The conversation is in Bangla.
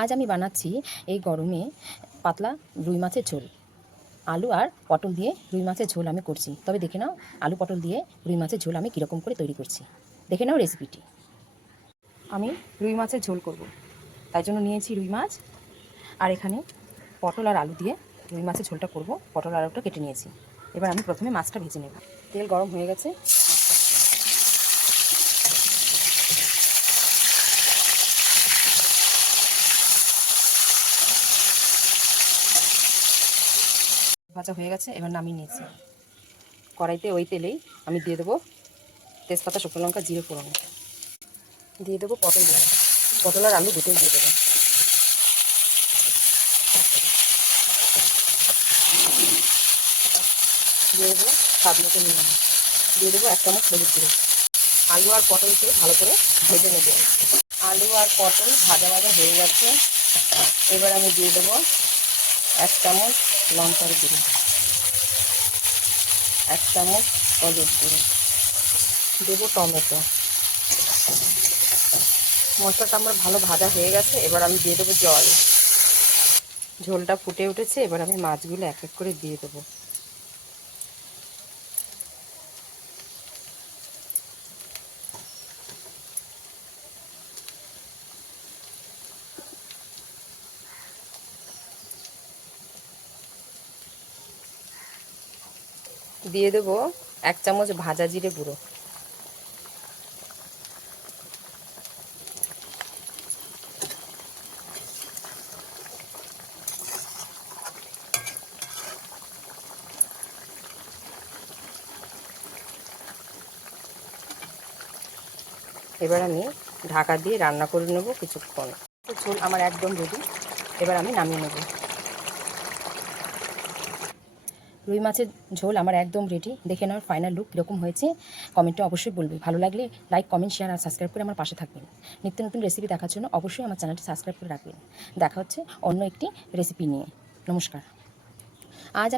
আজ আমি বানাচ্ছি এই গরমে পাতলা রুই মাছের ঝোল। আলু আর পটল দিয়ে রুই মাছের ঝোল আমি করছি। তবে দেখে নাও আলু পটল দিয়ে রুই মাছের ঝোল আমি কীরকম করে তৈরি করছি। দেখে নাও রেসিপিটি। আমি রুই মাছের ঝোল করব, তাই জন্য নিয়েছি রুই মাছ। আর এখানে পটল আর আলু দিয়ে রুই মাছের ঝোলটা করব। পটল আর আলুটা কেটে নিয়েছি। এবার আমি প্রথমে মাছটা ভেজে নেব। তেল গরম হয়ে গেছে, মাছটা ভেজে নেব। ভাজা হয়ে গেছে, এবার নামিয়ে নিয়েছি। কড়াইতে ওই তেলেই আমি দিয়ে দেবো তেজপাতা, শুকনো লঙ্কা, জিরে ফোড়ন। দিয়ে দেবো পটল, পটল আর আলু দুটোই দিয়ে দেবো। দিয়ে দেবো স্বাদ মতো নুন। দিয়ে দেবো 1 চামচ হলুদ গুঁড়ো। আলু আর পটলকে ভালো করে ভেজে নেব। আলু আর পটল ভাজা ভাজা হয়ে গেছে। এবার আমি দিয়ে দেবো 1 চামচ লঙ্কার গুঁড়ো, 1 চামচ হলুদ গুঁড়ো, দেবো টমেটো। মশলাটা আমার ভালো ভাজা হয়ে গেছে। এবার আমি দিয়ে দেবো জল। ঝোলটা ফুটে উঠেছে, এবার আমি মাছগুলো এক এক করে দিয়ে দেবো। দিয়ে দেবো 1 চামচ ভাজা জিরে গুঁড়ো। এবার আমি ঢাকা দিয়ে রান্না করে নেব কিছুক্ষণ। ঝোল আমার একদম রেডি। এবার আমি নামিয়ে নেব। রুই মাছের ঝোল আমার একদম রেডি। দেখে নেওয়ার ফাইনাল লুক কীরকম হয়েছে কমেন্টে অবশ্যই বলবে। ভালো লাগলে লাইক, কমেন্ট, শেয়ার আর সাবস্ক্রাইব করে আমার পাশে থাকবেন। নিত্য নতুন রেসিপি দেখার জন্য অবশ্যই আমার চ্যানেলটি সাবস্ক্রাইব করে রাখবেন। দেখা হচ্ছে অন্য একটি রেসিপি নিয়ে। নমস্কার। আজ